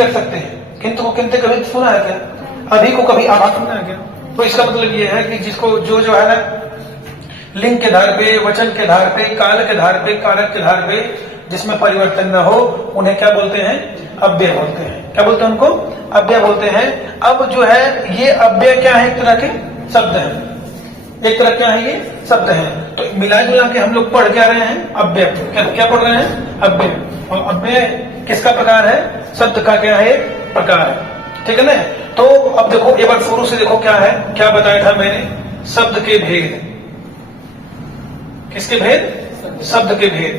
कर सकते हैं। किंतु को किंतु कभी सुना है क्या? अभी को कभी आभा सुना है क्या? तो इसका मतलब ये है कि जिसको जो है ना लिंग के आधार पे, वचन के आधार पे, काल के आधार पे, कारक के आधार पे जिसमें परिवर्तन न हो उन्हें क्या बोलते हैं? अव्यय बोलते हैं। क्या बोलते हैं उनको? अव्यय बोलते हैं। अब जो है ये अव्यय क्या है? एक तरह के शब्द है, एक तरह क्या है? ये शब्द है। तो मिला जुला के हम लोग पढ़ क्या रहे हैं? अव्यय। क्या पढ़ रहे हैं? अव्यय। और अव्यय किसका प्रकार है? शब्द का क्या है? प्रकार है। ठीक है ना? तो अब देखो एक बार शुरू से देखो क्या है, क्या बताया था मैंने? शब्द के भेद। किसके भेद? शब्द के भेद।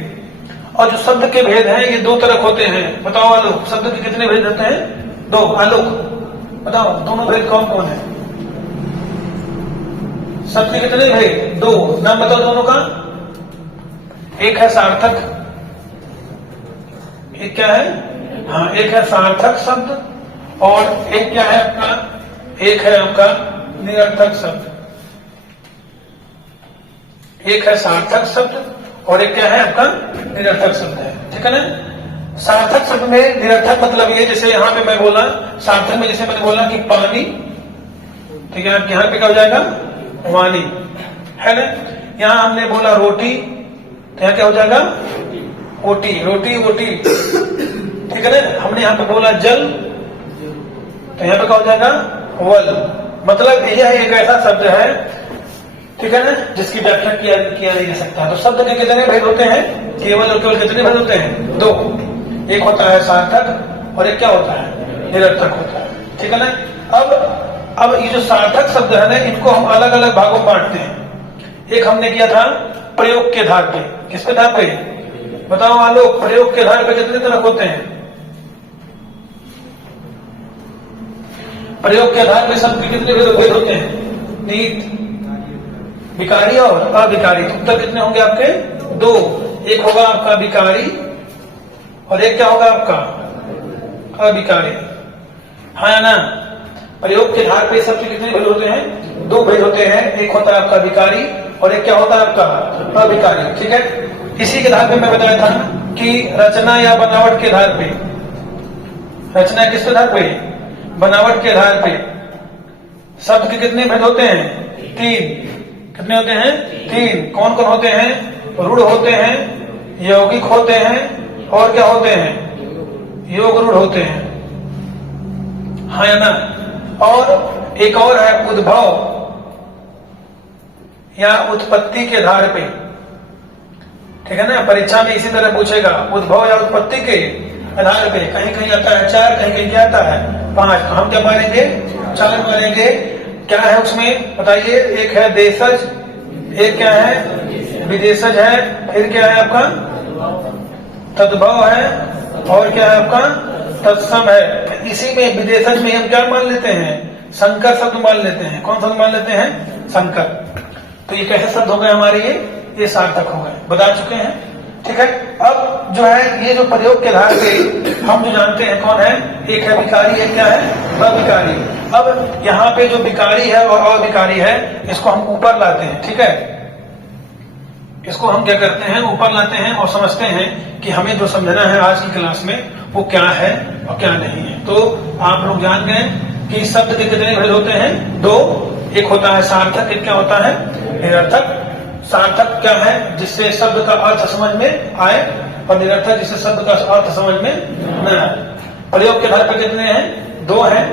और जो शब्द के भेद हैं ये दो तरह होते हैं। बताओ आलोक, शब्द के कितने भेद होते हैं? दो। आलोक बताओ, दोनों भेद कौन कौन है? शब्द के कितने भेद? दो। नाम बताओ दोनों का। एक है सार्थक, एक क्या है? हाँ, एक है सार्थक शब्द और एक क्या है आपका? एक है आपका निरर्थक शब्द। एक है सार्थक शब्द और एक क्या है आपका? निरर्थक शब्द है। ठीक है ना? सार्थक शब्द में निरर्थक मतलब ये, जैसे यहाँ पे मैं बोला सार्थक में, जैसे मैंने बोला कि पानी, ठीक है, यहाँ पे क्या हो जाएगा? वाणी, है ना? यहाँ हमने बोला रोटी, तो यहाँ क्या हो जाएगा? ओटी, रोटी ओटी। ठीक है ना? हमने यहाँ पे बोला जल, तो यहाँ पे क्या हो जाएगा? वल। मतलब यह एक ऐसा शब्द है, ठीक है ना, जिसकी व्याख्या किया नहीं जा सकता। तो शब्द के कितने भेद होते हैं? केवल और केवल कितने भेद होते हैं? दो। एक होता है सार्थक और एक क्या होता है? निरर्थक होता है। ठीक है ना? अब ये जो सार्थक शब्द है ना, इनको हम अलग अलग भागों में बांटते हैं। एक हमने किया था प्रयोग के आधार पे। किसके आधार पे? बताओ आलोक, प्रयोग के आधार पे कितने तरह होते हैं? प्रयोग के आधार पे शब्द के कितने भेद होते हैं? नीत, विकारी और अविकारी। उत्तर कितने होंगे आपके? दो। एक होगा आपका विकारी और एक क्या होगा आपका? अविकारी। हाँ ना? प्रयोग के आधार पे शब्द कितने भेद होते हैं? दो भेद होते हैं। एक होता है आपका विकारी और एक क्या होता है आपका? अविकारी। ठीक है? इसी के आधार पे मैं बताया था कि रचना या बनावट के आधार पे, रचना किसके आधार पे? बनावट के आधार पे शब्द के कितने भेद होते हैं? तीन। कितने होते हैं? तीन। कौन कौन होते हैं? रूढ़ होते हैं, यौगिक होते हैं और क्या होते हैं? योग रूढ़ होते हैं। हाँ या ना? और एक और है उद्भव या उत्पत्ति के आधार पे। ठीक है ना? परीक्षा में इसी तरह पूछेगा, उद्भव या उत्पत्ति के आधार पे। कहीं कहीं आता है 4, कहीं कहीं क्या आता है 5। तो हम क्या मानेंगे? 4 मानेंगे। क्या है उसमें बताइए? एक है देशज, एक क्या है? विदेशज है, फिर क्या है आपका? तद्भव है और क्या है आपका? तत्सम है। इसी में विदेशज में हम क्या मान लेते हैं? संकर शब्द मान लेते हैं। कौन शब्द मान लेते हैं? संकर। तो ये कैसे शब्द हो गए हमारे? ये सार्थक हो गए, बता चुके हैं। ठीक है? अब जो है ये जो प्रयोग के आधार पे हम जो जानते हैं कौन है? एक है विकारी, एक क्या है? अविकारी। अब यहाँ पे जो विकारी है और अविकारी है, इसको हम ऊपर लाते हैं। ठीक है? इसको हम क्या करते हैं? ऊपर लाते हैं और समझते हैं कि हमें जो समझना है आज की क्लास में वो क्या है और क्या नहीं है। तो आप लोग जान गए कि शब्द के कितने भेद होते हैं? दो। एक होता है सार्थक, एक क्या होता है? निरर्थक। सार्थक क्या है? जिससे शब्द का अर्थ समझ में आए, और निरर्थक जिससे शब्द का अर्थ समझ में न आए। प्रयोग के आधार पर कितने हैं? 2 हैं।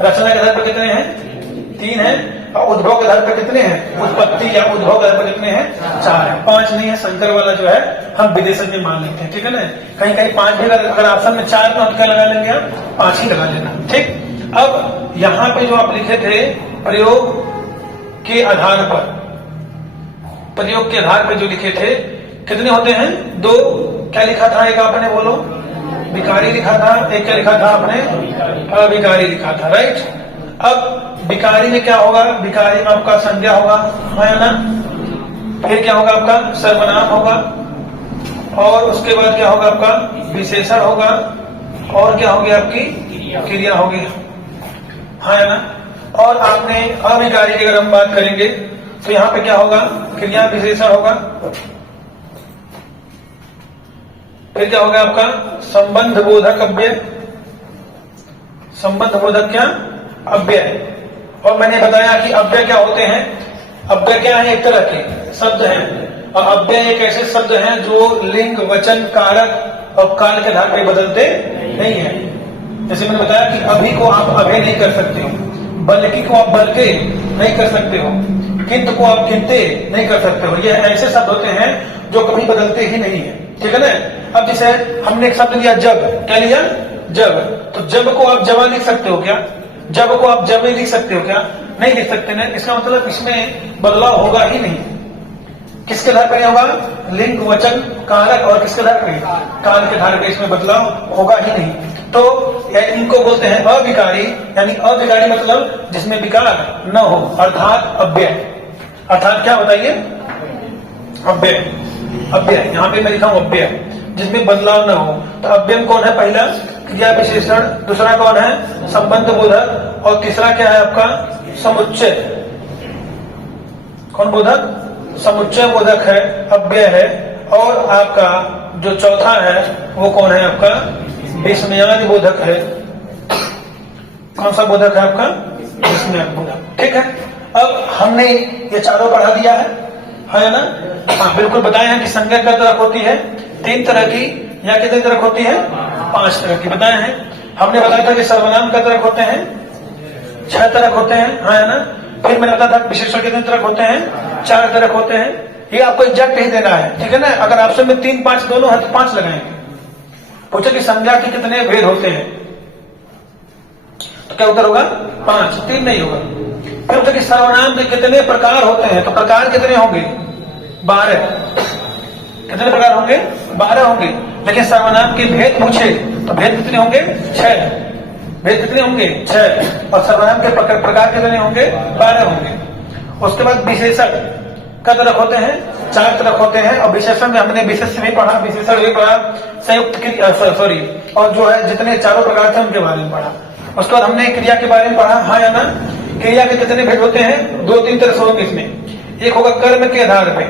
रचना के आधार पर कितने हैं? 3 हैं। और उद्भव के आधार पर कितने हैं? उत्पत्ति या उद्भव के आधार पर कितने हैं? 4 हैं। 5 नहीं है। संकर वाला जो है हम विदेशज में मान लेते हैं। ठीक है ना? कहीं कहीं 5 भी अगर ऑप्शन में 4 तो हम क्या लगा लेंगे? आप 5 ही लगा लेना। ठीक? अब यहाँ पे जो आप लिखे थे प्रयोग के आधार पर, प्रयोग के आधार पर जो लिखे थे कितने होते हैं? 2। क्या लिखा था? एक आपने बोलो विकारी लिखा था, एक क्या लिखा था आपने? अविकारी लिखा था। राइट? अब विकारी में क्या होगा? विकारी में आपका संज्ञा होगा, है ना? फिर क्या होगा? आपका सर्वनाम होगा और उसके बाद क्या होगा? आपका विशेषण होगा और क्या होगी? आपकी क्रिया होगी, है ना? और आपने अविकारी की अगर हम बात करेंगे तो यहाँ पे क्या होगा? क्रिया विशेषण होगा। फिर क्या होगा? आपका संबंध बोधक अव्यय, संबंध बोधक क्या? अव्यय। और मैंने बताया कि अव्यय क्या होते हैं? अव्यय क्या है? एक तरह के शब्द हैं, और अव्यय एक ऐसे शब्द हैं जो लिंग, वचन, कारक और काल के आधार पर बदलते नहीं है। जैसे मैंने बताया कि अभी को आप अभय नहीं कर सकते हो, बल्कि को आप बल्कि नहीं कर सकते हो, किंतु को आप किंते नहीं कर सकते हो। ये ऐसे शब्द होते हैं जो कभी बदलते ही नहीं है, ठीक है ना। अब जैसे हमने एक शब्द लिया जब, क्या लिया? जब। तो जब को आप जवा लिख सकते हो क्या? जब को आप जब लिख सकते हो क्या? नहीं लिख सकते ना। इसका मतलब इसमें बदलाव होगा ही नहीं। किसके आधार पर होगा? लिंग, वचन, कारक और किसके आधार पर? काल के आधार पर इसमें बदलाव होगा ही नहीं। तो इनको बोलते हैं अविकारी, यानी अविकारी मतलब जिसमें विकार न हो, अर्थात अव्यय। अर्थात क्या बताइए? अव्यय। अव्यय, यहाँ पे मैं लिखा हूं अव्यय, जिसमें बदलाव न हो। तो अव्यय कौन है? पहला क्रिया विशेषण, दूसरा कौन है? संबंध बोधक, और तीसरा क्या है आपका? समुच्चय। कौन बोधक? समुच्चय बोधक है, अव्यय है। और आपका जो चौथा है वो कौन है? आपका विस्मयादि बोधक है। कौन सा बोधक है आपका? विस्मयादि बोधक, ठीक है। अब हमने ये चारों पढ़ा दिया है ना? हाँ, बिल्कुल बताया है कि संज्ञा क्या तरह होती है? 3 तरह की, या कितनी तरह होती है? 5 तरह की बताया है। हमने बताया था कि सर्वनाम क्या तरह होते हैं? 6 तरह होते हैं, हाँ है ना। फिर मैंने बताया था विशेषण कितने तरह होते हैं? 4 तरह होते हैं। ये आपको एग्जैक्ट ही देना है, ठीक है ना। अगर ऑप्शन में 3, 5 दोनों है तो 5 लगाएंगे। पूछे कि संज्ञा के कितने भेद होते हैं, तो क्या उत्तर होगा? 5, 3 नहीं होगा। फिर पूछे कि सर्वनाम के कितने प्रकार होते हैं, तो प्रकार कितने होंगे? 12। कितने प्रकार होंगे? 12 होंगे। लेकिन सर्वनाम के भेद पूछे तो भेद कितने होंगे? 6। भेद कितने होंगे? 6। और सर्वनाम के प्रकार कितने होंगे? 12 होंगे। उसके बाद विशेषण क्या तरह होते हैं? 4 तरह होते हैं। और विशेषण में हमने विशेष भी पढ़ा, विशेषण भी पढ़ा, संयुक्त सॉरी, और जो है जितने चारों प्रकार थे उनके बारे में पढ़ा। उसके बाद हमने क्रिया के बारे में पढ़ा, हाँ या ना। क्रिया के कितने भेद होते हैं? 2-3 तरह से होंगे इसमें। एक होगा कर्म के आधार पे।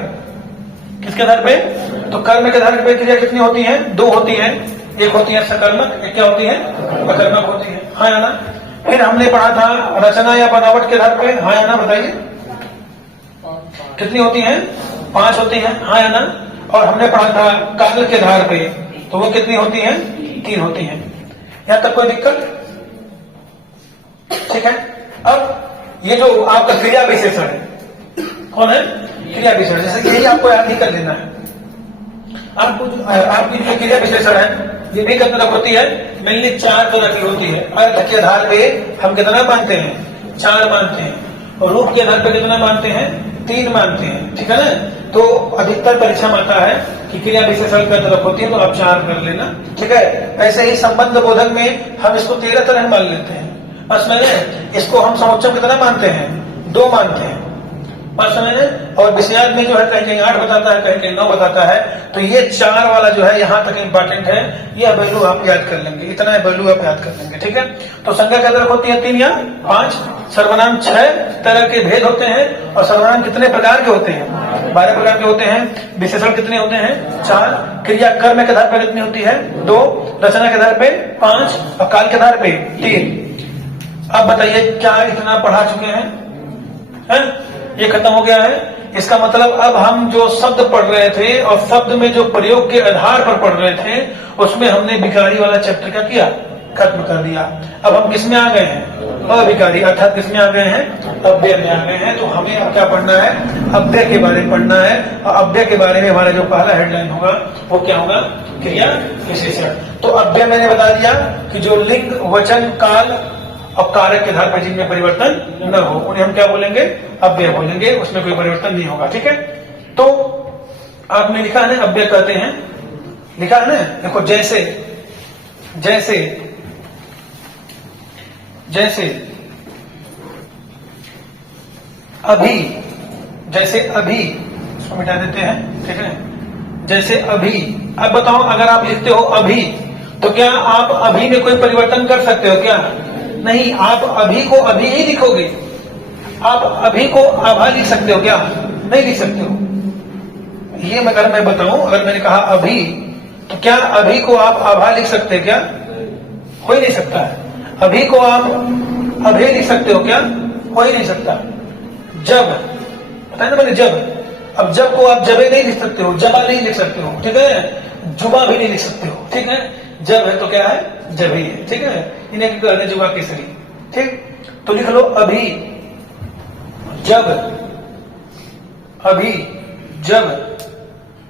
किसके आधार पे? तो कर्म के आधार पे क्रिया कितनी होती है? 2 होती है। एक होती है सकर्मक, एक क्या होती है? अकर्मक होती है, हाँ या ना। फिर हमने पढ़ा था रचना या बनावट के आधार पे, हाँ या ना बताइए। कितनी होती है? 5 होती है, हाँ या ना। और हमने पढ़ा था काल के आधार पे, तो वो कितनी होती है? 3 होती है। यहां तक कोई दिक्कत? ठीक है। अब ये जो आपका क्रिया विशेषण है, कौन है? क्रिया विशेषण। जैसे कि यही आपको याद ही कर लेना है। आपकी जो क्रिया विशेषण है ये भी कितनी तरह होती है? मेनली 4 तरह की होती है। अर्थ के आधार पे हम कितना मानते हैं? 4 मानते हैं। और रूप के आधार पे कितना मानते हैं? 3 मानते हैं, ठीक है ना। तो अधिकतर परीक्षा में आता है कि क्रिया विशेषण क्या तरफ होती है, तो आप 4 कर लेना, ठीक है। ऐसे ही संबंध बोधक में हम इसको 13 तरह मान लेते हैं। बस मैंने इसको हम समुच्चय कितना मानते हैं? 2 मानते हैं, बस मैंने। और विषयाद में जो है कहीं कहीं 8 बताता है, कहीं कहीं 9 बताता है। तो ये 4 वाला जो है यहाँ तक इम्पोर्टेंट है। यह वैल्यू आप याद कर लेंगे, इतना वैल्यू आप याद कर लेंगे, ठीक है। तो संज्ञा क्या तरह होती है? 3 या 5। सर्वनाम 6 तरह के भेद होते हैं। और सर्वनाम कितने प्रकार के होते हैं? 12 प्रकार के होते हैं। विशेषण कितने होते हैं? 4। क्रिया कर्म के आधार पर कितनी होती है? 2। रचना के आधार पे 5 और काल के आधार पे 3। अब बताइए क्या इतना पढ़ा चुके हैं? ये खत्म हो गया है। इसका मतलब अब हम जो शब्द पढ़ रहे थे और शब्द में जो प्रयोग के आधार पर पढ़ रहे थे, उसमें हमने विकारी वाला चैप्टर क्या किया? खत्म कर दिया। अब हम किस में आ गए हैं? अविकारी, अर्थात किस में आ गए हैं? अव्यय में आ गए हैं। तो हमें अब क्या पढ़ना है? अव्यय के बारे में पढ़ना है। और अव्यय के बारे में हमारा जो पहला हेडलाइन होगा वो क्या होगा? क्रिया विशेषण। तो अव्यय मैंने बता दिया कि जो लिंग, वचन, काल और कारक के आधार पर जिनमें परिवर्तन न हो उन्हें हम क्या बोलेंगे? अव्यय बोलेंगे। उसमें कोई परिवर्तन नहीं होगा, ठीक है। तो आपने लिखा है ना अव्यय कहते हैं, लिखा है ना। देखो जैसे जैसे जैसे अभी, जैसे अभी, इसको मिटा देते हैं, ठीक है। जैसे अभी, अब बताओ अगर आप लिखते हो अभी, तो क्या आप अभी में कोई परिवर्तन कर सकते हो क्या? नहीं, आप अभी को अभी ही लिखोगे। आप अभी को आभा लिख सकते हो क्या? नहीं लिख सकते हो। ये अगर मैं बताऊं, अगर मैंने कहा अभी, तो क्या अभी को आप आभा लिख सकते हैं क्या? हो ही नहीं सकता है। अभी को आप अभी लिख सकते हो क्या? हो ही नहीं सकता। जब, बताया ना मैंने, जब। अब जब को आप जबे नहीं लिख सकते हो, जबा नहीं लिख सकते हो, ठीक है? जुबा भी नहीं लिख सकते हो, ठीक है? जब है तो क्या है? जब ही है, ठीक है? इन्हें कहते हैं जुबा केसरी, ठीक? तो लिख लो अभी, जब, अभी, जब,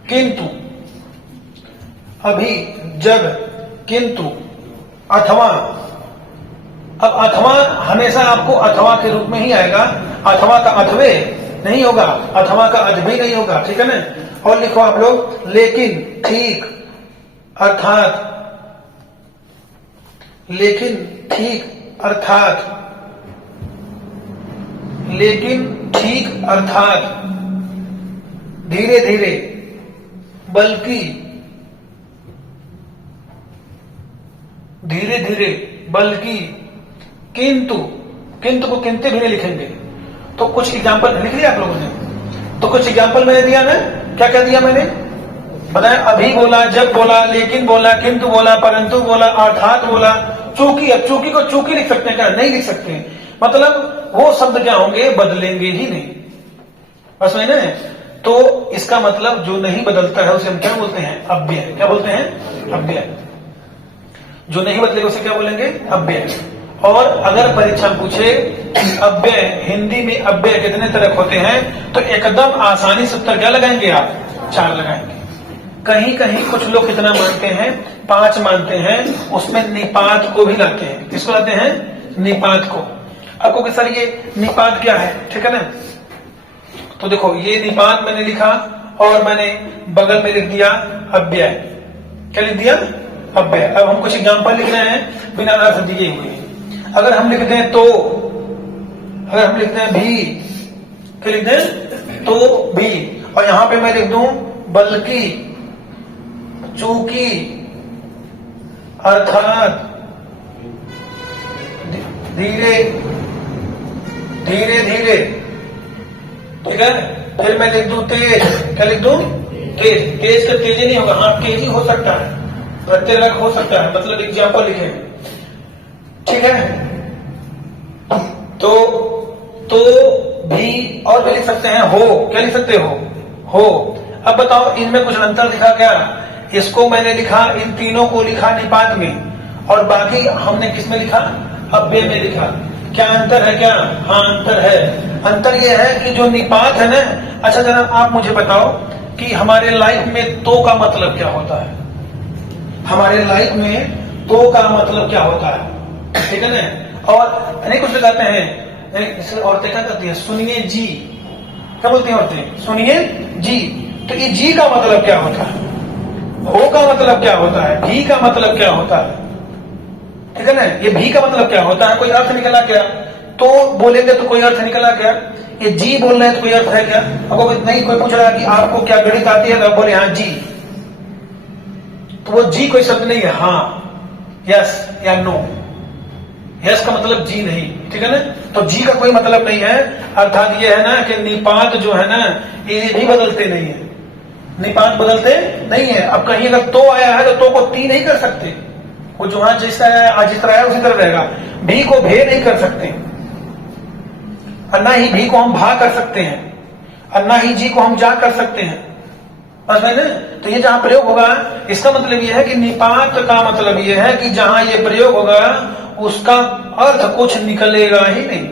किंतु, अभी, जब, किंतु, अथवा। अब अथवा हमेशा आपको अथवा के रूप में ही आएगा, अथवा का अथवे नहीं होगा, अथवा का अधवे नहीं होगा, ठीक है ना? और लिखो आप लोग लेकिन, ठीक, अर्थात, लेकिन, ठीक, अर्थात, लेकिन, ठीक, अर्थात, धीरे धीरे, बल्कि, धीरे धीरे, बल्कि, किंतु, किंतु को किंतु भी नहीं लिखेंगे। तो कुछ एग्जाम्पल लिख लिया आप लोगों ने? तो कुछ एग्जाम्पल मैंने दिया ना, क्या क्या दिया मैंने बताया? अभी बोला, जब बोला, लेकिन बोला, किंतु बोला, परंतु बोला, अर्थात बोला, चूंकि। अब चूंकि को चूंकि लिख सकते हैं क्या? नहीं लिख सकते। मतलब वो शब्द क्या होंगे? बदलेंगे ही नहीं, बस वही ना। तो इसका मतलब जो नहीं बदलता है उसे हम क्या बोलते हैं? अव्यय। क्या बोलते हैं? अव्यय। जो नहीं बदलेगा उसे क्या बोलेंगे? अव्यय। और अगर परीक्षा में पूछे अव्यय, हिंदी में अव्यय कितने तरह होते हैं, तो एकदम आसानी से उत्तर क्या लगाएंगे आप? 4 लगाएंगे। कहीं कहीं कुछ लोग कितना मानते हैं? 5 मानते हैं, उसमें निपात को भी लाते हैं। किसको लाते हैं? निपात को। आपको कि सर ये निपात क्या है, ठीक है ना? तो देखो ये निपात मैंने लिखा और मैंने बगल में लिख दिया अव्यय। क्या लिख दिया? अव्यय। अब हम कुछ एग्जाम्पल लिख रहे हैं बिना अर्थ दिए हुए। अगर हम लिख दें तो, अगर हम लिख दें भी, क्या लिख दें? तो भी, और यहां पे मैं लिख दूं बल्कि, चूंकि, अर्थात, धीरे धीरे धीरे, ठीक है? फिर मैं लिख दूं तेज। क्या लिख दूं? तेज। तेज का तेजी नहीं होगा, हाँ तेजी हो सकता है, प्रत्यय हो सकता है, मतलब एग्जाम्पल लिखे, ठीक है? तो भी, और भी लिख सकते हैं हो। क्या लिख सकते हो? हो। अब बताओ इनमें कुछ अंतर दिखा क्या? इसको मैंने लिखा, इन तीनों को लिखा निपात में, और बाकी हमने किस में लिखा? अव्यय में लिखा। क्या अंतर है? क्या? हाँ अंतर है। अंतर यह है कि जो निपात है ना, अच्छा जरा आप मुझे बताओ कि हमारे लाइफ में तो का मतलब क्या होता है? हमारे लाइफ में तो का मतलब क्या होता है, ठीक है ना? और अनेक कुछ लगाते हैं, औरतें क्या करती है? सुनिए जी। क्या बोलती हैं औरतें? सुनिए जी। तो ये जी का मतलब क्या होता है? हो का मतलब क्या होता है? भी का मतलब क्या होता है? ठीक है ना? ये भी का मतलब क्या होता है? कोई अर्थ निकला क्या? तो बोलेंगे तो कोई अर्थ निकला क्या? ये जी बोल रहे हैं तो कोई अर्थ है क्या? अगर नहीं कोई पूछ रहा है कि आपको क्या गणित आती है, तो बोले हाँ जी, तो वो जी कोई शब्द नहीं है, हाँ, यस या नो। यस का मतलब जी नहीं, ठीक है ना? तो जी का कोई मतलब नहीं है। अर्थात ये है ना कि निपात जो है ना, ये भी बदलते नहीं है। निपात बदलते नहीं है। अब कहीं अगर तो आया है तो को ती नहीं कर सकते, वो जो हाँ जिस तरह आया उसी तरह रहेगा। भी को भे नहीं कर सकते, और ना ही भी को हम भा कर सकते हैं, और ना ही जी को हम जा कर सकते हैं, बस है ना? तो ये जहां प्रयोग होगा, इसका मतलब ये है कि निपात का मतलब ये है कि जहां ये प्रयोग होगा उसका अर्थ कुछ निकलेगा ही नहीं,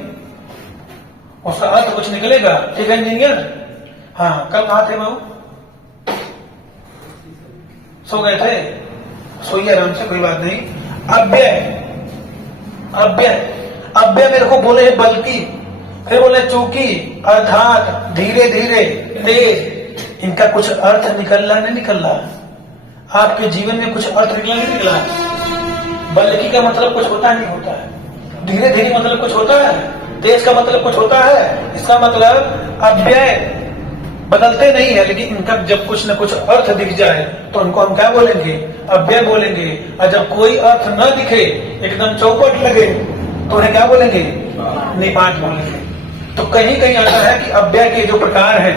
उसका अर्थ कुछ निकलेगा, ठीक है इंजीनियर? हाँ, कल कहा थे बाबू? सो गए थे? सोइए आराम से, कोई बात नहीं। अव्यय, अव्यय, अव्यय मेरे को बोले बल्कि, फिर बोले चूंकि, अर्थात, धीरे धीरे, तेज। इनका कुछ अर्थ निकल रहा नहीं निकल रहा? आपके जीवन में कुछ अर्थ निकला नहीं निकला? बल्कि का मतलब कुछ होता नहीं होता है, धीरे धीरे मतलब कुछ होता है, तेज का मतलब कुछ होता है। इसका मतलब अव्यय बदलते नहीं है, लेकिन इनका जब कुछ न कुछ अर्थ दिख जाए तो उनको हम क्या बोलेंगे? अव्यय बोलेंगे। और जब कोई अर्थ न दिखे, एकदम चौपट लगे, तो उन्हें क्या बोलेंगे? निपात बोलेंगे। तो कहीं कहीं आता है कि अव्यय के जो प्रकार हैं,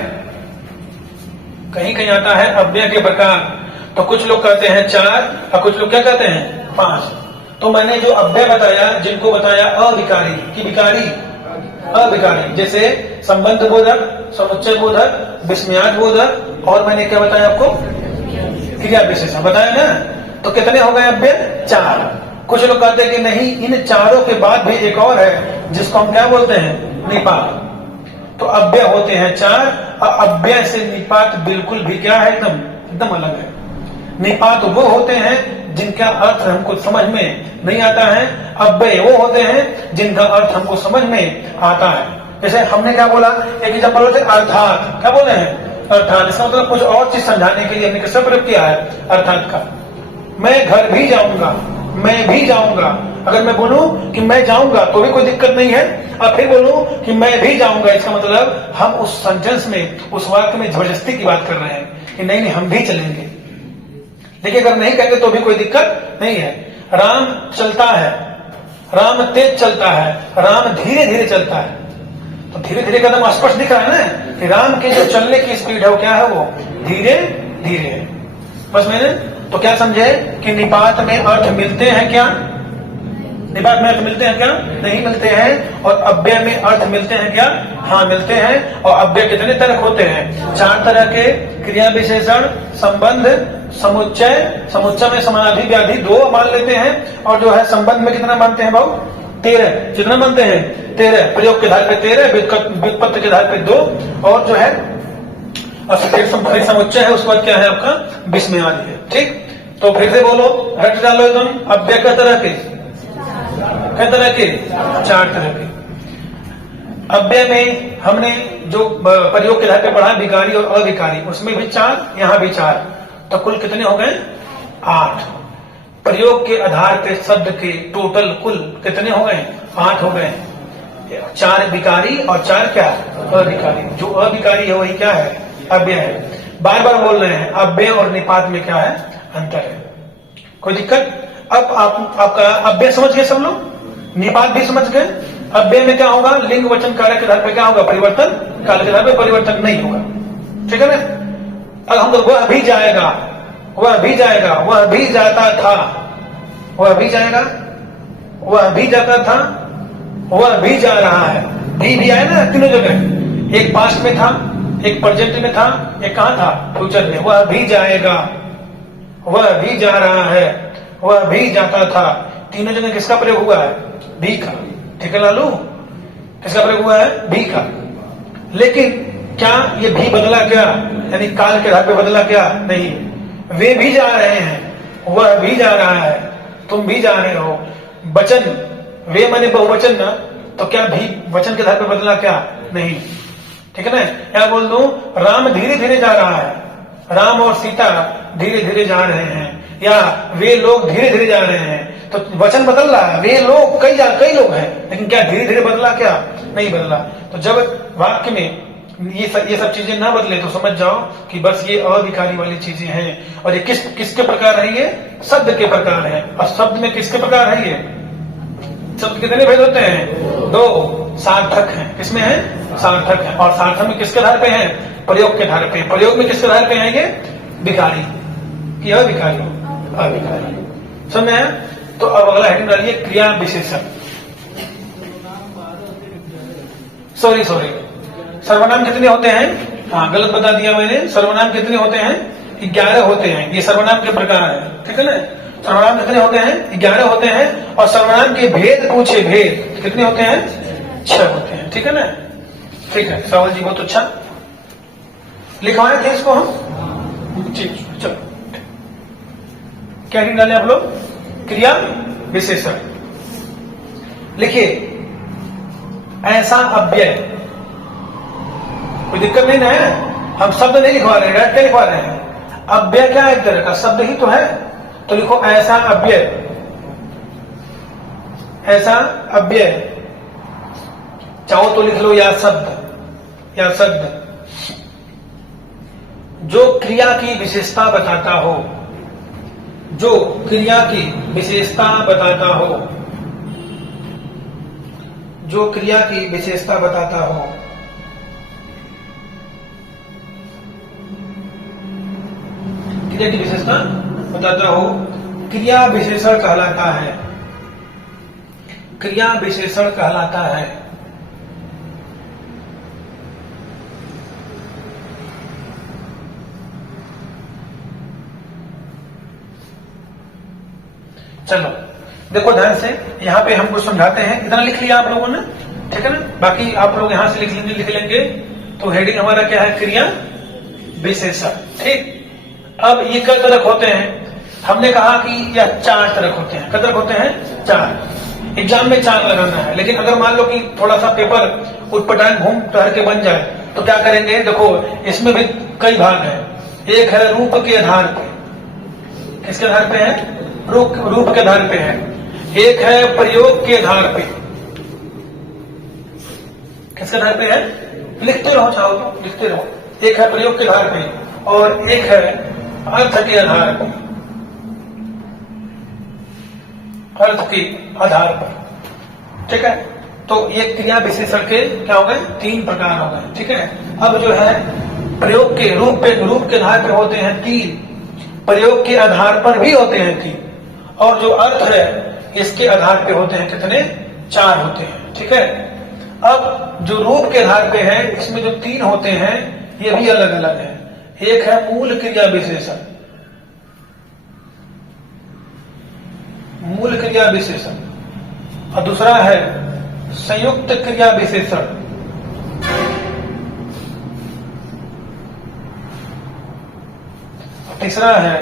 कहीं कहीं आता है अव्यय के प्रकार। तो कुछ लोग कहते हैं 4 और कुछ लोग क्या कहते हैं 5। तो मैंने जो अव्यय बताया, जिनको बताया अविकारी की विकारी, अविकारी, जैसे संबंध बोधक, समुच्चय बोधक, विस्मयार्थ बोधक, और मैंने क्या बताया आपको, क्रिया विशेषण बताया ना। तो कितने हो गए अव्यय? 4। कुछ लोग कहते हैं कि नहीं, इन चारों के बाद भी एक और है जिसको हम क्या बोलते हैं, निपात। तो अव्यय होते हैं 4, और अव्यय से निपात बिल्कुल भी क्या है, एकदम अलग है। निपात वो होते हैं जिनका अर्थ हमको समझ में नहीं आता है, अव्यय वो होते हैं जिनका अर्थ हमको समझ में आता है। जैसे हमने क्या बोला, एक एग्जाम्पल बोलते अर्थात, क्या बोले हैं, अर्थात। इसका मतलब कुछ और चीज समझाने के लिए हमने किसका प्रयोग किया है, अर्थात का। मैं घर भी जाऊंगा, मैं भी जाऊंगा। अगर मैं बोलूं कि मैं जाऊंगा तो भी कोई दिक्कत नहीं है, और फिर बोलूं कि मैं भी जाऊंगा, इसका मतलब हम उस सेंटेंस में, उस वाक्य में जबरदस्ती की बात कर रहे हैं कि नहीं हम भी चलेंगे। लेकिन अगर नहीं कहेंगे तो भी कोई दिक्कत नहीं है। राम चलता है, राम तेज चलता है, राम धीरे धीरे चलता है। तो धीरे धीरे का एकदम स्पष्ट दिख रहा है ना कि राम के जो चलने की स्पीड है वो क्या है, वो धीरे धीरे है। बस मैंने तो क्या समझे कि निपात में अर्थ मिलते हैं क्या, निपात में अर्थ मिलते हैं क्या, नहीं मिलते हैं। और अव्यय में अर्थ मिलते हैं क्या, हाँ मिलते हैं। और अव्यय कितने तरह होते हैं, 4 तरह के, क्रिया विशेषण, संबंध, समुच्चय। समुच्चय में समानार्थी व्याधि 2 मान लेते हैं, और जो है संबंध में कितना मानते हैं भाव, 13। कितना मानते हैं, 13। प्रयोग के आधार पे 13, व्युत्पत्ति के आधार पे 2, और जो है समुच्चय है, उसके बाद क्या है आपका, विस्मयादि है। ठीक, तो फिर से बोलो, रट डालो एकदम। अव्यय का तरह के, कई तरह के, 4 तरह के। अव्यय में हमने जो प्रयोग के आधार पे पढ़ा, विकारी और अविकारी, उसमें भी 4, यहाँ भी 4, तो कुल कितने हो गए, 8। प्रयोग के आधार पे शब्द के टोटल कुल कितने हो गए, 8 हो गए। 4 विकारी और 4 क्या, अविकारी। जो अविकारी है वही क्या है, अव्यय है। बार बार बोल रहे हैं, अव्यय और निपात में क्या है, अंतर है। कोई दिक्कत? अब आपका अव्यय समझ गए सब लोग, निपात भी समझ गए। अव्यय में क्या होगा, लिंग वचन कारक के आधार पर क्या होगा, परिवर्तन, काल के आधार पर परिवर्तन नहीं होगा। ठीक है ना। अब हम लोग वह भी जाएगा, वह भी जाएगा, वह भी जाता था, वह भी जाएगा, वह भी जाता था, वह भी जा रहा है। भी आया ना तीनों जगह, एक पास्ट में था, एक प्रेजेंट में था, एक कहां था, फ्यूचर में। वह भी जाएगा, वह भी जा रहा है, वह भी जाता था। तीनों जगह किसका प्रयोग हुआ है, भी का। ठीक है लालू, किसका प्रयोग हुआ है, भी का। लेकिन क्या ये भी बदला क्या, यानी काल के आधार पे बदला क्या, नहीं। वे भी जा रहे हैं, वह भी जा रहा है, तुम भी जा रहे हो। वचन, वे माने बहुवचन ना, तो क्या भी वचन के आधार पे बदला क्या, नहीं। ठीक है ना। क्या बोल दूं, राम धीरे धीरे जा रहा है, राम और सीता धीरे धीरे जा रहे हैं, या वे लोग धीरे धीरे जा रहे हैं। तो वचन बदल रहा है, वे लोग कई लोग हैं, लेकिन क्या धीरे धीरे बदला क्या, नहीं बदला। तो जब वाक्य में ये सब चीजें ना बदले तो समझ जाओ कि बस ये अविकारी वाली चीजें हैं। और ये किसके प्रकार है, ये शब्द के प्रकार है। और शब्द में किसके प्रकार है, ये शब्द कितने भेद होते हैं, 2। सार्थक है, किसमें है, सार्थक है। और सार्थक में किसके आधार पे है, प्रयोग के आधार पे। प्रयोग में किसके आधार पे है, ये विकारी कि अविकारी, अविकारी। समझ आया। तो अब अगला हेडिंग डालिए, क्रिया विशेषण। सॉरी सर्वनाम कितने होते हैं, हाँ गलत बता दिया मैंने। सर्वनाम कितने होते हैं, 11 होते हैं। ये सर्वनाम के प्रकार है, ठीक है ना। सर्वनाम कितने होते हैं, 11 होते हैं। और सर्वनाम के भेद पूछे, भेद कितने होते हैं, 6 होते हैं। ठीक है ना। ठीक है सावल जी, बहुत अच्छा लिखवाए थे इसको हम। ठीक, चलो क्या डाले आप लोग, क्रिया विशेषण। लिखिए, ऐसा अव्यय, कोई दिक्कत नहीं ना है, हम शब्द नहीं लिखवा रहे हैं, क्या लिखवा रहे हैं, अव्यय क्या है, एक तरह का शब्द ही तो है। तो लिखो ऐसा अव्यय, ऐसा अव्यय। चाहो तो लिख लो या शब्द, या शब्द जो क्रिया की विशेषता बताता हो, जो क्रिया की विशेषता बताता हो, जो क्रिया की विशेषता बताता हो। क्रिया की विशेषता बताता हो, क्रिया विशेषण कहलाता है। क्रिया विशेषण कहलाता है। चलो देखो ध्यान से, यहाँ पे हम कुछ समझाते हैं। इतना लिख लिया आप लोगों ने, ठीक है ना? बाकी आप लोग यहाँ से लिख लेंगे। तो हेडिंग हमारा क्या है? क्रिया विशेषण। ठीक। अब ये क्या तरक होते हैं? हमने कहा कि यह 4 तरक होते हैं। क्या तरक होते हैं? 4। एग्जाम में 4 लगाना है। लेकिन अगर मान लो कि थोड़ा सा पेपर उटपटांग घूम टहर के बन जाए तो क्या करेंगे? देखो इसमें भी कई भाग हैं। एक है रूप के आधार पे। किसके आधार पे है? रूप के आधार पे है। एक है प्रयोग के आधार पे। किसके आधार पे है? लिखते रहो, चाहो तो लिखते रहो। एक है प्रयोग के आधार पे और एक है अर्थ के आधार पर। अर्थ के आधार पर, ठीक है? तो ये क्रिया विशेषण के क्या हो गए? 3 प्रकार हो गए, ठीक है? अब जो है प्रयोग के रूप के आधार पर होते हैं 3, प्रयोग के आधार पर भी होते हैं 3, और जो अर्थ है इसके आधार पे होते हैं कितने? 4 होते हैं, ठीक है? अब जो रूप के आधार पे है इसमें जो 3 होते हैं ये भी अलग अलग है। एक है मूल क्रिया विशेषण, मूल क्रिया विशेषण, और दूसरा है संयुक्त क्रिया विशेषण, तीसरा है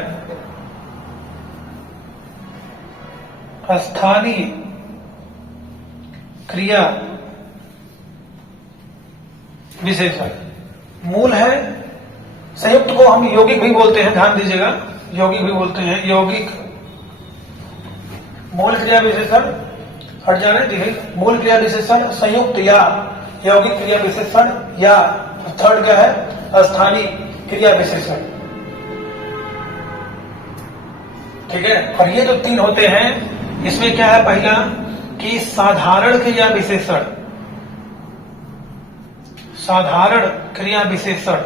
स्थानीय क्रिया विशेषण। मूल है, संयुक्त को हम यौगिक भी बोलते हैं, ध्यान दीजिएगा, यौगिक भी बोलते हैं, यौगिक। मूल क्रिया विशेषण हट जाने दीजिए। मूल क्रिया विशेषण, संयुक्त या यौगिक क्रिया विशेषण, या थर्ड क्या है? स्थानीय क्रिया विशेषण, ठीक है? और ये जो 3 होते हैं इसमें क्या है? पहला कि साधारण क्रिया विशेषण, साधारण क्रिया विशेषण।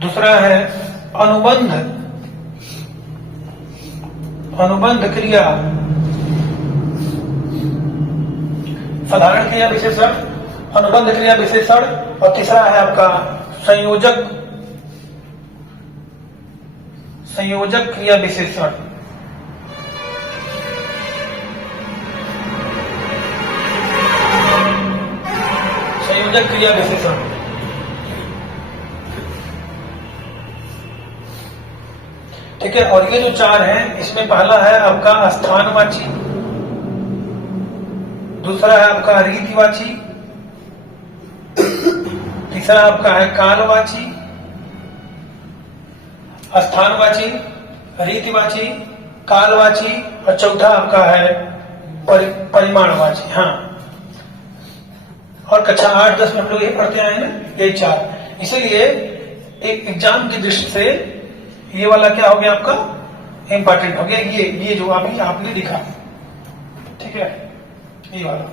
दूसरा है अनुबंध, अनुबंध क्रिया, साधारण क्रिया विशेषण, अनुबंध क्रिया विशेषण, और तीसरा है आपका संयोजक, संयोजक क्रिया विशेषण। संयोजक क्रिया विशेषण, ठीक है? और ये जो 4 हैं इसमें पहला है आपका स्थानवाची, दूसरा है आपका रीतिवाची, तीसरा आपका है कालवाची, स्थानवाची, रीतिवाची, कालवाची, और चौथा आपका है परिमाणवाची। हाँ, और कक्षा 8, 10 में हम लोग यही पढ़ते आए ना, ये 4। इसीलिए एक एग्जाम की दृष्टि से ये वाला क्या हो गया? आपका इंपॉर्टेंट हो गया। ये जो अभी आपने लिखा, ठीक है? ये वाला।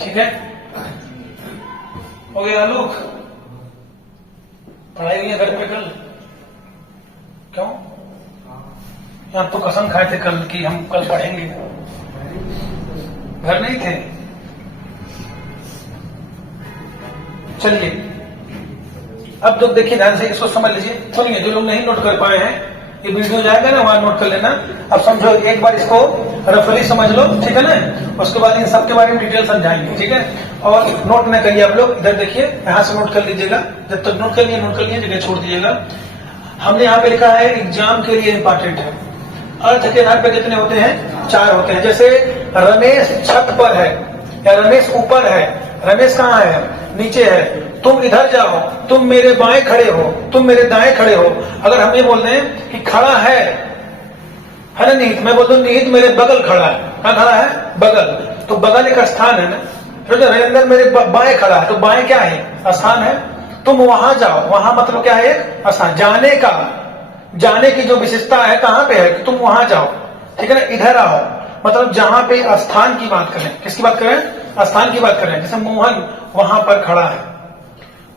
ठीक है? हो गया लोग? पढ़ाई नहीं है घर पे कल? क्यों? आप तो कसम खाए थे कल कि हम कल पढ़ेंगे, घर नहीं थे। चलिए अब लोग देखिए ध्यान से, इसको समझ लीजिए। सुनिए, जो लोग नहीं नोट कर पाए हैं, ये वीडियो जाएगा ना, वहां नोट कर लेना। अब समझो, एक बार इसको रफली समझ लो, ठीक है ना? उसके बाद इन सबके बारे में डिटेल समझाएंगे, ठीक है? और नोट न करिए आप लोग, इधर देखिए, यहां से नोट कर लीजिएगा। जब तक नोट कर लिए जगह छोड़ दीजिएगा। हमने यहाँ पे लिखा है एग्जाम के लिए इंपॉर्टेंट है। अर्थ के आधार पे कितने होते हैं? 4 होते हैं। जैसे रमेश छत पर है, या रमेश ऊपर है। रमेश कहाँ है? नीचे है। तुम इधर जाओ, तुम मेरे बाएं खड़े हो, तुम मेरे दाएं खड़े हो। अगर हम ये बोल रहे हैं कि खड़ा है, है ना निहित। मैं बोलता हूँ निहित मेरे बगल खड़ा है। कहाँ खड़ा है? बगल। तो बगल एक स्थान है ना। फिर हरिंदर मेरे बाएं खड़ा है, तो बाएं क्या है? स्थान है। तुम वहां जाओ, वहां मतलब क्या है? एक स्थान। जाने का, जाने की जो विशेषता है कहां पे है कि तुम वहां जाओ, ठीक है ना। इधर आओ मतलब जहां पे स्थान की बात करें। किसकी बात करें? स्थान की बात करें। जैसे मोहन वहां पर खड़ा है।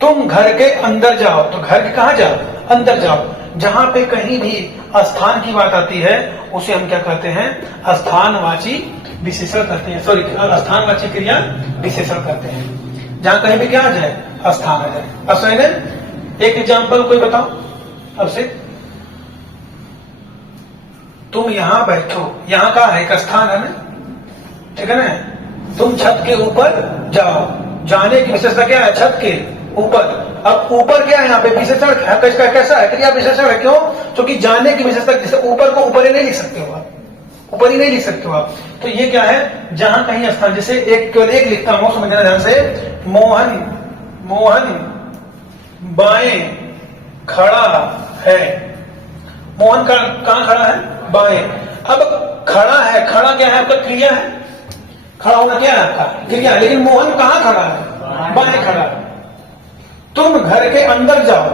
तुम घर के अंदर जाओ, तो घर के कहां जाओ? अंदर जाओ। जहां पे कहीं भी स्थान की बात आती है उसे हम क्या कहते हैं? स्थानवाची विशेषण कहते हैं। सॉरी, स्थानवाची क्रिया विशेषण कहते हैं। जहां कहीं भी क्या आ जाए? स्थान आ जाए। अब सही है। एक एग्जाम्पल कोई बताओ अब से। तुम यहां बैठो, यहां का है? एक स्थान है ना, ठीक है ना। तुम छत के ऊपर जाओ, जाने की विशेषता क्या है? छत के ऊपर। अब ऊपर क्या है? यहाँ पे विशेषण कैसा है? क्रिया विशेषण है। क्यों? क्योंकि जाने की विशेषता, जैसे ऊपर को ऊपर ही नहीं लिख सकते हो आप, ऊपर ही नहीं लिख सकते हो आप। तो ये क्या है? जहां कहीं स्थान। जैसे एक केवल एक लिखता हूं, समझना ध्यान से। मोहन, मोहन बाएं खड़ा है। मोहन का कहां खड़ा है? बाएं। अब खड़ा है, खड़ा क्या है आपका? क्रिया है। खड़ा होना क्या है आपका? क्रिया। लेकिन मोहन कहां खड़ा है? बाएं खड़ा है। तुम घर के अंदर जाओ,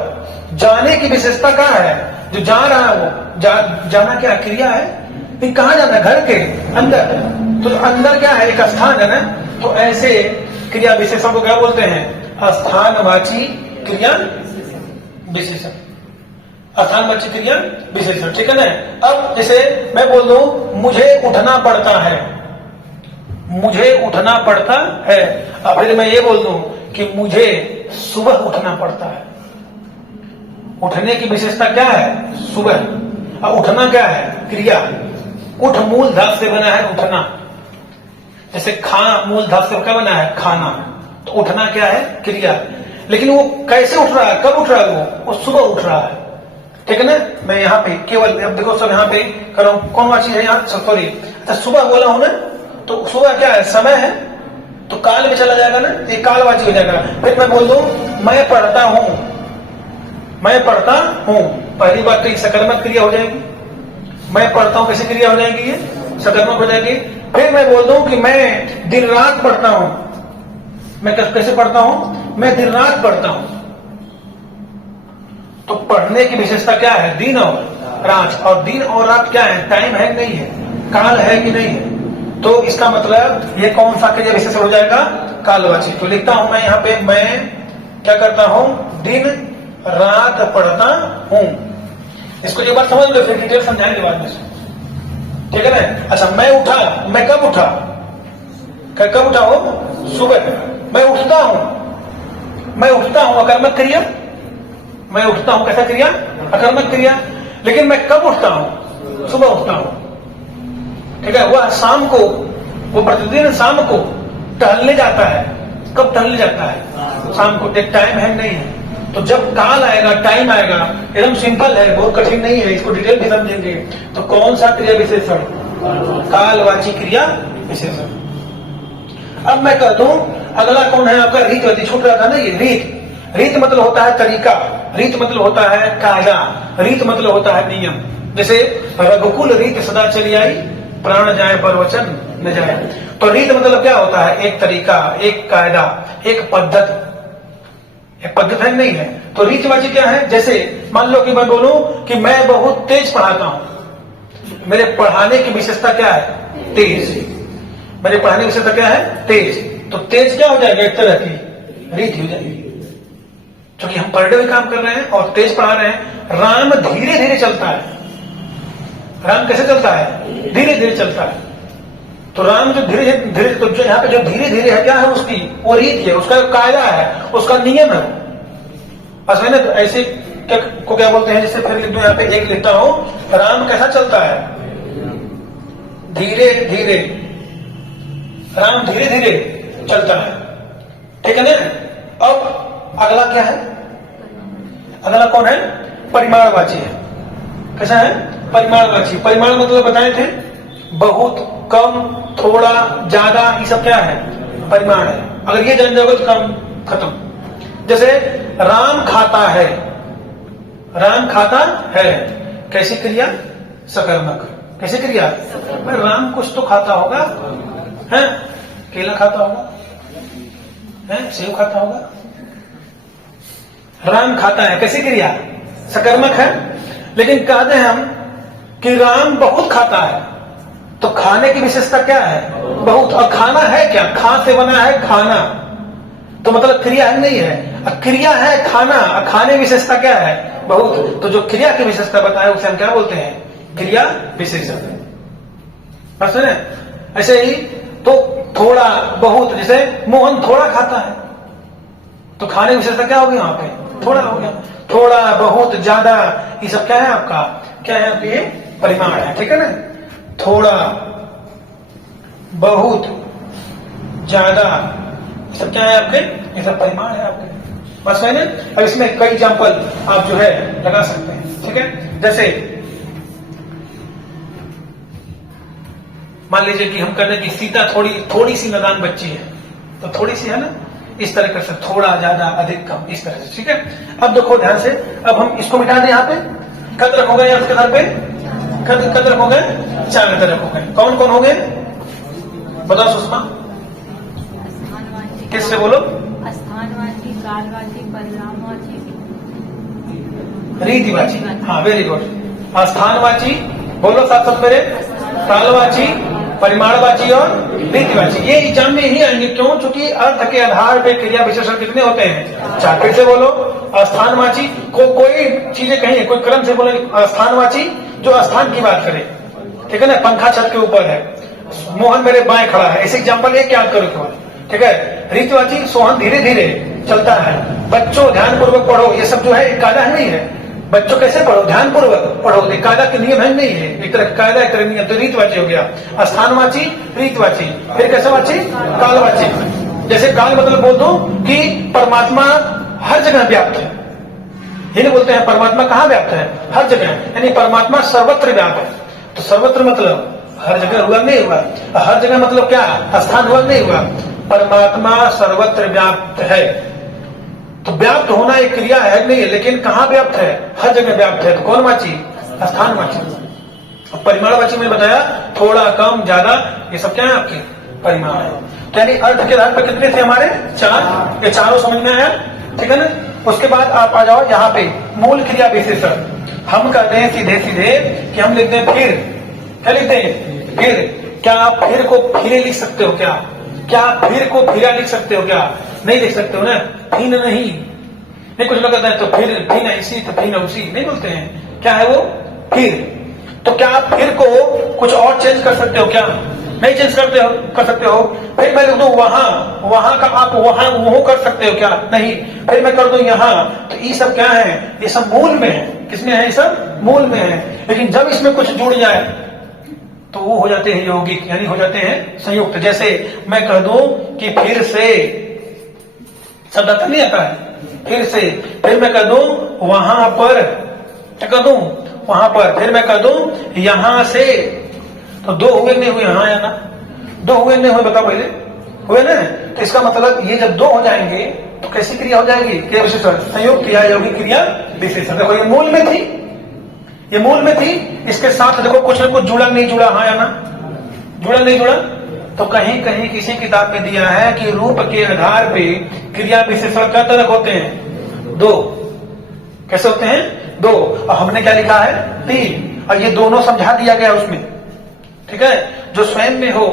जाने की विशेषता कहां है? जो जा रहा है वो जाना क्या क्रिया है? लेकिन कहां जाना है? घर के अंदर। तो अंदर क्या है? एक स्थान है ना। तो ऐसे क्रिया विशेषण को क्या बोलते हैं? स्थानवाची क्रिया विशेषण। स्थानवाची क्रिया विशेषण, ठीक है ना। अब जैसे मैं बोल दूं मुझे उठना पड़ता है, मुझे उठना पड़ता है। अब फिर मैं ये बोल दूं कि मुझे सुबह उठना पड़ता है। उठने की विशेषता क्या है? सुबह। अब उठना क्या है? क्रिया। उठ मूल धातु से बना है उठना। जैसे खा मूल धातु से क्या बना है? खाना। तो उठना क्या है? क्रिया। लेकिन वो कैसे उठ रहा है? कब उठ रहा है? वो सुबह उठ रहा है, ठीक है ना। मैं यहाँ पे केवल, अब देखो सब यहाँ पे करो कौन वाची है यहाँ? सॉरी, अच्छा सुबह बोला हूं ना, तो सुबह क्या है? समय है, तो काल में चला जाएगा ना, ये कालवाची हो जाएगा। फिर मैं बोल दूं मैं पढ़ता हूं, मैं पढ़ता हूं। पहली बात तो ये सकर्मक क्रिया हो जाएगी। मैं पढ़ता हूं कैसी क्रिया हो जाएगी? ये सकर्मक हो जाएगी। फिर मैं बोल दूं कि मैं दिन रात पढ़ता हूं। मैं कैसे पढ़ता हूं? मैं दिन रात पढ़ता हूं। तो पढ़ने की विशेषता क्या है? दिन और रात। और दिन और रात क्या है? टाइम है नहीं है? काल है कि नहीं है? तो इसका मतलब ये कौन सा क्रिया विशेषण हो जाएगा? कालवाची। तो लिखता हूं मैं यहाँ पे, मैं क्या करता हूं? दिन रात पढ़ता हूं। इसको एक बार समझ लो, फिर डिटेल समझाएंगे बाद में, ठीक है ना। अच्छा मैं उठा, मैं कब उठा? कब उठा हो? सुबह। मैं उठता हूं, मैं उठता हूं अकर्मक क्रिया। मैं उठता हूं कैसा क्रिया? अकर्मक क्रिया। लेकिन मैं कब उठता हूं? सुबह उठता हूं, ठीक है। वह शाम को, वो प्रतिदिन शाम को टहलने जाता है। कब टहलने जाता है? शाम को। एक टाइम है नहीं है? तो जब काल आएगा, टाइम आएगा, एकदम सिंपल है, बहुत कठिन नहीं है, इसको डिटेल भी समझेंगे। तो कौन सा क्रिया विशेषण? कालवाची क्रिया विशेषण। अब मैं कहता हूं अगला कौन है आपका? रीत। छूट रहा था ना ये रीत। रीत मतलब होता है तरीका, रीत मतलब होता है कायदा, रीत मतलब होता है नियम। जैसे रघुकुल रीत सदा चली आई, प्राण जाए पर वचन न जाए। तो रीत मतलब क्या होता है? एक तरीका, एक कायदा, एक पद्धति। एक पद्धति है नहीं है? तो रीतवाची क्या है? जैसे मान लो कि मैं बोलूं कि मैं बहुत तेज पढ़ाता हूं। मेरे पढ़ाने की विशेषता क्या है? तेज। मेरे पढ़ाने की विशेषता क्या है? तेज। तो तेज क्या हो जाएगा? एक तरह की रीत हो जाएगी, क्योंकि हम पर डे भी काम कर रहे हैं और तेज पढ़ा रहे हैं। राम धीरे धीरे चलता है। राम कैसे चलता है? धीरे धीरे चलता है। तो राम जो धीरे धीरे, तो जो यहाँ पे जो धीरे धीरे है, क्या है उसकी? वो रीत है, उसका कायदा है, उसका नियम है। बस है ना। तो ऐसे को क्या बोलते हैं? जैसे फिर लिख दो यहाँ पे, एक लिखता हूं, राम कैसा चलता है? धीरे धीरे। राम धीरे धीरे चलता है, ठीक है ना। अब अगला क्या है? अगला कौन है? परिमाणवाची है। कैसा है? परिमाणवाची। परिमाण मतलब बताए थे, बहुत, कम, थोड़ा, ज्यादा, ये सब क्या है? परिमाण है। अगर ये जान जाओगे तो काम खत्म। जैसे राम खाता है, राम खाता है, कैसी क्रिया? सकर्मक। कैसे क्रिया? भाई राम कुछ तो खाता होगा, है? केला खाता होगा, है? सेब खाता होगा। राम खाता है, कैसी क्रिया? सकर्मक है। लेकिन कहते हैं हम कि राम बहुत खाता है, तो खाने की विशेषता क्या है? बहुत। और खाना है क्या? खा से बना है खाना, तो मतलब क्रिया है नहीं है, क्रिया है खाना, खाने की विशेषता क्या है? बहुत। तो जो क्रिया की विशेषता बताए उसे हम क्या बोलते हैं? क्रिया विशेषण। सुने ऐसे ही तो थोड़ा बहुत, जैसे मोहन थोड़ा खाता है, तो खाने की विशेषता क्या होगी? वहां पे थोड़ा हो गया। थोड़ा, बहुत, ज्यादा, ये सब क्या है आपका? क्या है आपके? ये परिमाण है, ठीक है ना? थोड़ा, बहुत, ज्यादा, सब क्या है आपके? ये सब परिमाण है आपके। बस है ना? अब इसमें कई एग्जाम्पल आप जो है लगा सकते हैं, ठीक है? जैसे मान लीजिए कि हम कहते हैं कि सीता थोड़ी सी नादान बच्ची है, तो थोड़ी सी है ना, इस तरह से थोड़ा, ज्यादा, अधिक, कम, इस तरह से, ठीक है? अब देखो ध्यान से, अब हम इसको मिटा दें। यहाँ पे कद रखोगे या उसके घर पे कद रखोगे? 4 कद रखोगे। कौन कौन हो गए? बताओ सुषमा, किससे बोलो? स्थानवाची, कालवाची, परिणामवाची, रीतिवाची। हाँ, वेरी गुड। स्थानवाची बोलो साथ साथ मेरे, कालवाची, परिमाणवाची और रीतिवाची। ये एग्जाम में ही आएंगे। क्यों? चूंकि अर्थ के आधार पे क्रिया विशेषण कितने होते हैं? 4। फिर से बोलो। स्थानवाची कोई चीजें कहीं, कोई क्रम से बोले। स्थानवाची जो स्थान की बात करे, ठीक है ना? पंखा छत के ऊपर है, मोहन मेरे बाएं खड़ा है, ऐसे एग्जाम्पल एक याद करो तो, ठीक है? रीतिवाची सोहन धीरे धीरे चलता है। बच्चों ध्यानपूर्वक पढ़ो, ये सब जो है कायदा नहीं है। बच्चों कैसे पढ़ो? ध्यानपूर्वक पढ़ो, कायदा के नियम है नहीं है, एक तरह कायदा एक तरह नियम। तो रीतवाची हो गया। स्थानवाची, रीतवाची, फिर कैसे वाची? कालवाची। जैसे काल मतलब बोल दो कि परमात्मा हर जगह व्याप्त है, ये नहीं बोलते हैं परमात्मा कहाँ व्याप्त है? हर जगह, यानी परमात्मा सर्वत्र व्याप्त है। तो सर्वत्र मतलब हर जगह हुआ नहीं हुआ? हर जगह मतलब क्या? स्थान हुआ नहीं हुआ? परमात्मा सर्वत्र व्याप्त है। तो व्याप्त होना एक क्रिया है नहीं है, लेकिन कहाँ व्याप्त है? हर जगह व्याप्त है। तो कौन वाची? स्थान वाची। परिमाण वाची में बताया थोड़ा, कम, ज्यादा, ये सब क्या है आपके? परिमाण है। तो यानी अर्थ के आधार पर कितने थे हमारे? 4। ये चारों समझ में आया, ठीक है ना? उसके बाद आप आ जाओ यहाँ पे मूल क्रिया विशेषण। हम कहते हैं सीधे सीधे कि हम लिखते हैं फिर। क्या लिखते हैं? फिर। क्या आप फिर को फिरे लिख सकते हो? क्या आप फिर को फिरा लिख सकते हो? क्या नहीं लिख सकते हो ना? फिर नहीं, कुछ लोग कहते हैं तो फिर ना इसी, तो फिर ना उसी, नहीं बोलते हैं। क्या है वो? फिर। तो क्या आप फिर को कुछ और चेंज कर सकते हो? क्या नहीं चेंज कर सकते हो? फिर मैं लिख दूं वहां का आप वहां वो कर सकते हो? क्या नहीं। फिर मैं कर दूं यहाँ, तो ये सब क्या है? ये सब मूल में है। किसमें है? ये सब मूल में है। लेकिन जब इसमें कुछ जुड़ जाए तो वो हो जाते हैं यौगिक, यानी हो जाते हैं संयुक्त। जैसे मैं कह दूं कि फिर से, शब्द आता नहीं आता है? फिर से। फिर मैं कह दूं वहां पर, क्या कह दूं? वहां पर। फिर मैं कह दूं यहां से, तो 2 हुए नहीं हुए? हाँ या ना? 2 हुए नहीं हुए? बताओ पहले। हुए ना? तो इसका मतलब ये जब 2 हो जाएंगे तो कैसी क्रिया हो जाएगी? क्रिया विशेषण, संयुक्त क्रिया, यौगिक क्रिया विशेषण। देखो ये मूल में थी, ये मूल में थी। इसके साथ देखो कुछ न कुछ जुड़ा नहीं जुड़ा? हाँ या ना? जुड़ा नहीं जुड़ा? तो कहीं कहीं किसी किताब में दिया है कि रूप के आधार पे क्रिया विशेषण क्या तरह होते हैं? 2। कैसे होते हैं? 2। और हमने क्या लिखा है? 3। और ये दोनों समझा दिया गया उसमें, ठीक है? जो स्वयं में हो,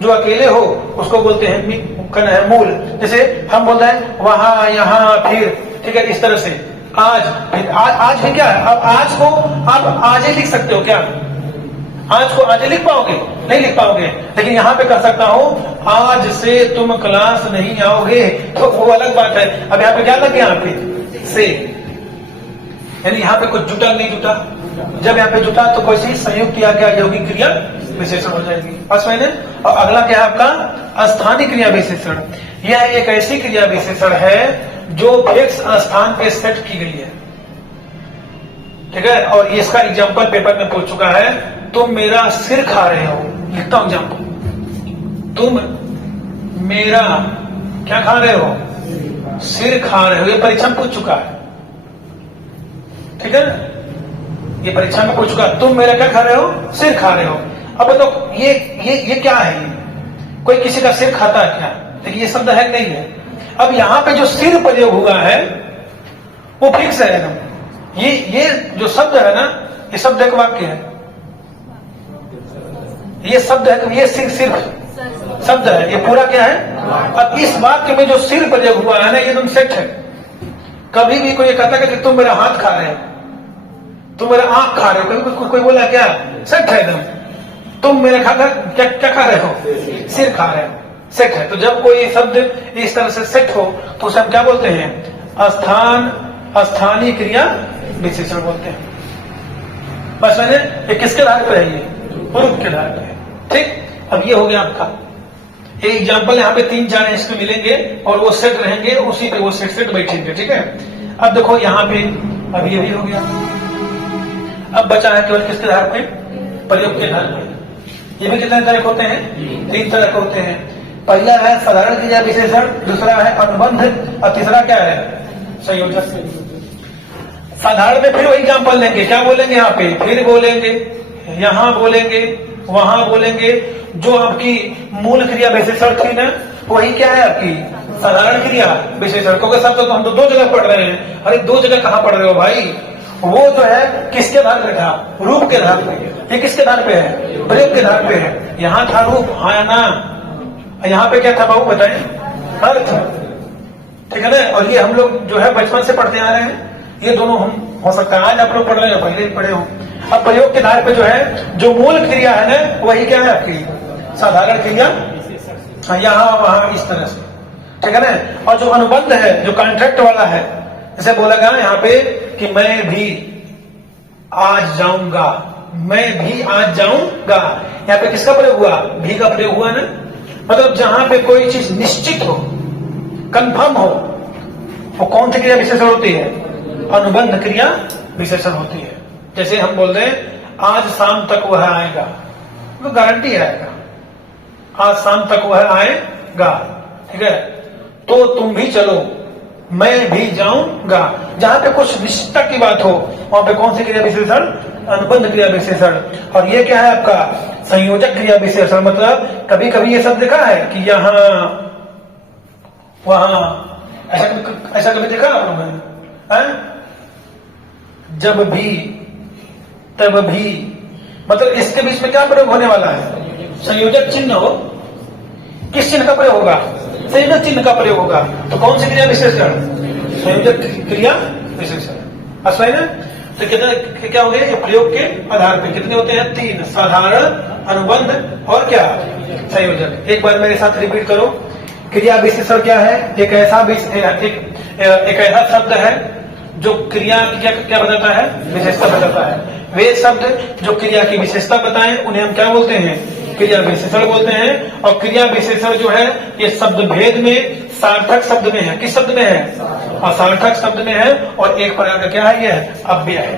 जो अकेले हो, उसको बोलते हैं मूल। जैसे हम बोलते हैं वहां, यहाँ, फिर, ठीक है? इस तरह से आज भी क्या है? अब आज को आप आज ही लिख सकते हो? क्या आज को आज ही लिख पाओगे? नहीं लिख पाओगे। लेकिन यहाँ पे कर सकता हूं आज से तुम क्लास नहीं आओगे, तो वो अलग बात है। अब यहाँ पे क्या लग गया? यहाँ पे से, यानी यहाँ पे कुछ जुटा नहीं जुटा? जब यहाँ पे जुटा तो कोई सी संयुक्त किया गया यौगिक क्रिया विशेषण हो जाएगी। बस मैंने। और अगला क्या है आपका? स्थानिक क्रिया विशेषण। यह एक ऐसी क्रिया विशेषण है जो फिक्स स्थान पे सेट की गई है, ठीक है? और इसका एग्जाम्पल पेपर में पूछ चुका है। तुम मेरा सिर खा रहे हो, लिखता हूं एग्जाम्पल। तुम मेरा क्या खा रहे हो? सिर खा रहे हो। ये परीक्षा में पूछ चुका है, ठीक है? ये परीक्षा में पूछ चुका, तुम मेरा क्या खा रहे हो? सिर खा रहे हो। अब तो ये क्या है? कोई किसी का सिर खाता है क्या? देखिए ये शब्द है नहीं है। अब यहाँ पे जो सिर प्रयोग हुआ है वो फिक्स है एकदम। ये जो शब्द है ना, ये शब्द एक वाक्य है, ये शब्द है, ये सिर्फ शब्द है, ये पूरा क्या है? अब इस वाक्य में जो सिर प्रयोग हुआ है ना, ये एकदम सेट है। कभी भी कोई कहता है कि तुम मेरा हाथ खा रहे हो, तुम मेरा आंख खा रहे हो, कभी कोई बोला क्या? सेट है एकदम। तुम मेरा क्या खा रहे हो? सिर खा रहे हो, सेट है। तो जब कोई शब्द इस तरह से सेट हो तो उसे हम क्या बोलते हैं? स्थानीय क्रिया विशेषण बोलते हैं। बस मैंने ये किसके आधार पर है? ये रूप के आधार पर है। ठीक, अब ये हो गया आपका एक एग्जाम्पल। यहाँ पे 3-4 इसमें मिलेंगे और वो सेट रहेंगे, उसी पे वो सेट बैठेंगे। ठीक है, अब देखो यहाँ पे अब ये भी हो गया। अब बचा है केवल किसके आधार पे? प्रयोग के आधार पर। ये भी कितने तरह के होते हैं? 3 तरह के होते हैं। पहला है साधारण क्रिया विशेषण, दूसरा है अनुबंध और तीसरा क्या है? संयोजक। साधारण में फिर वही एग्जाम्पल लेंगे, क्या बोलेंगे यहाँ पे? फिर बोलेंगे, यहाँ बोलेंगे, वहां बोलेंगे। जो आपकी मूल क्रिया विशेषण थी ना, वही क्या है आपकी? साधारण क्रिया विशेषण। क्योंकि सब तो हम तो 2 जगह पढ़ रहे हैं। अरे 2 जगह कहाँ पढ़ रहे हो भाई? वो जो है किसके आधार पे था? रूप के आधार पे। ये किसके आधार पे है? प्रयोग के आधार पे है। यहाँ था रूप, हाँ या ना? यहाँ पे क्या था बाबू बताएं? अर्थ। ठीक है ना? और ये हम लोग जो है बचपन से पढ़ते आ रहे हैं। ये दोनों हम हो सकता है आज आप लोग पढ़ रहे हो, पहले ही पढ़े हो। अब प्रयोग के आधार पे जो है जो मूल क्रिया है ना, वही क्या है आपकी? साधारण क्रिया। यहाँ वहां इस तरह से। ठीक है ना? और जो अनुबंध है, जो कॉन्ट्रैक्ट वाला है, जैसे बोला गया यहाँ पे कि मैं भी आज जाऊंगा, मैं भी आज जाऊंगा। यहाँ पे किसका प्रयोग हुआ? भी का प्रयोग हुआ ना। मतलब जहां पे कोई चीज निश्चित हो, कंफर्म हो, वो कौन सी क्रिया विशेषण होती है? अनुबंध क्रिया विशेषण होती है। जैसे हम बोल रहे हैं आज शाम तक वह आएगा, तो गारंटी आएगा, आज शाम तक वह आएगा। ठीक है, तो तुम भी चलो, मैं भी जाऊंगा। जहां पे कुछ निश्चितता की बात हो, वहां पे कौन सी क्रिया विशेषण? अनुबंध क्रिया विशेषण। और ये क्या है आपका? संयोजक क्रिया विशेषण। मतलब कभी कभी ये सब देखा है कि यहाँ वहां, ऐसा कभी देखा आप लोगों ने? जब भी, तब भी, मतलब इसके बीच में क्या प्रयोग होने वाला है? संयोजक चिन्ह हो। किस चिन्ह का प्रयोग होगा? संयोजक चिन्ह का प्रयोग होगा। तो कौन सी क्रिया विशेषण? संयोजक क्रिया विशेषण। असमझ ना? तो कितने क्या हो गया? ये प्रयोग के आधार पर कितने होते हैं? 3, साधारण, अनुबंध और क्या? संयोजक। एक बार मेरे साथ रिपीट करो। क्रिया विशेषण क्या है? एक ऐसा शब्द है जो क्रिया क्या बताता है? विशेषता बताता है। वे शब्द जो क्रिया की विशेषता बताएं उन्हें हम क्या बोलते हैं? क्रिया विशेषण बोलते हैं। और क्रिया विशेषण जो है ये शब्द भेद में सार्थक शब्द में है। किस शब्द में है? असार्थक शब्द में है। और एक प्रकार का क्या है? ये है अव्यय है।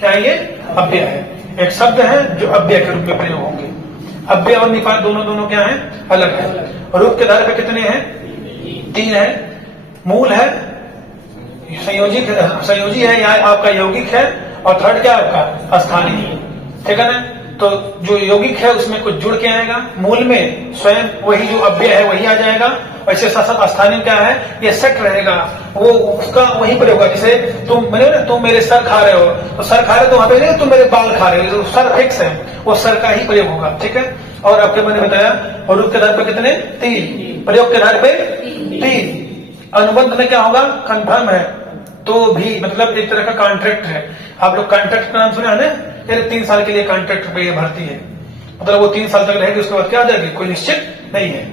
क्या है ये? अव्यय है। एक शब्द है जो अव्यय के रूप में प्रयोग होंगे। अव्यय और निपात दोनों क्या है? अलग है। रूप के आधार पर कितने हैं? 3 है। मूल है, संयोजी है, यहाँ आपका यौगिक है, और थर्ड क्या आपका? स्थानीय। ठीक है ना? तो जो यौगिक है उसमें कुछ जुड़ के आएगा, मूल में स्वयं वही जो अव्यय है वही आ जाएगा। वैसे स्थानीय क्या है? ये सेट रहेगा, वो उसका वही प्रयोग होगा। जैसे तुम मेरे सर खा रहे हो, तो सर खा रहे हो तो वहां पे नहीं तुम मेरे बाल खा रहे हो, तो सर फिक्स है, वो सर का ही प्रयोग होगा। ठीक है? और आपके मैंने बताया और रूप के आधार पर कितने? 3, प्रयोग के आधार पे 3। अनुबंध में क्या होगा? कंफर्म है तो भी, मतलब एक तरह का कॉन्ट्रैक्ट है। आप लोग कॉन्ट्रैक्ट का नाम सुना है ना? 3 साल के लिए कॉन्ट्रैक्ट पे ये भर्ती है, मतलब वो 3 साल तक रहेगी, उसके बाद क्या आ जाएगी? कोई निश्चित नहीं है।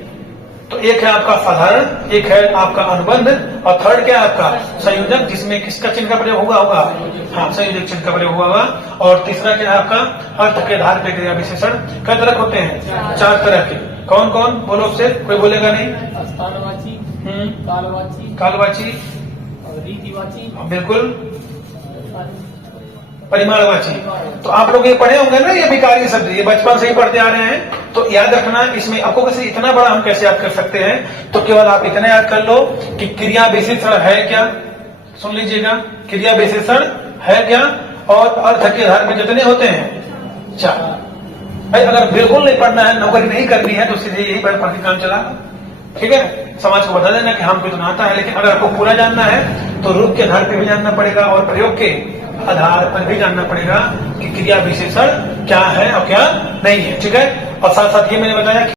तो एक है आपका साधारण, एक है आपका अनुबंध, और थर्ड क्या है आपका? संयोजक, जिसमें किसका चिन्ह का प्रयोग होगा? हाँ, संयोजक चिन्ह का प्रयोग होगा। और तीसरा क्या है आपका? अर्थ के आधार पर क्रिया विशेषण। कई तरह होते हैं? 4 तरह के। कौन कौन? बोलो से, कोई बोलेगा नहीं? स्थानवाची, कालवाची, रीतिवाची, बिल्कुल, परिमाणवाची। तो आप लोग ये पढ़े होंगे ना, ये विकारी शब्द, ये बचपन से ही पढ़ते आ रहे हैं। तो याद रखना, इसमें आपको कैसे इतना बड़ा हम कैसे याद कर सकते हैं? तो केवल आप इतना याद कर लो कि क्रिया विशेषण है क्या। सुन लीजिएगा, क्रिया विशेषण है क्या और अर्थ के आधार पे जितने होते हैं 4। भाई अगर बिल्कुल नहीं पढ़ना है, नौकरी नहीं करनी है, तो सीधे यही पर पढ़ के काम चला। ठीक है, समाज को बता देना कि हमको इतना आता है। लेकिन अगर आपको पूरा जानना है तो रूप के आधार पर भी जानना पड़ेगा और प्रयोग के आधार पर भी जानना पड़ेगा कि क्रिया विशेषण क्या है और क्या नहीं है। ठीक है, और साथ साथ ये मैंने बताया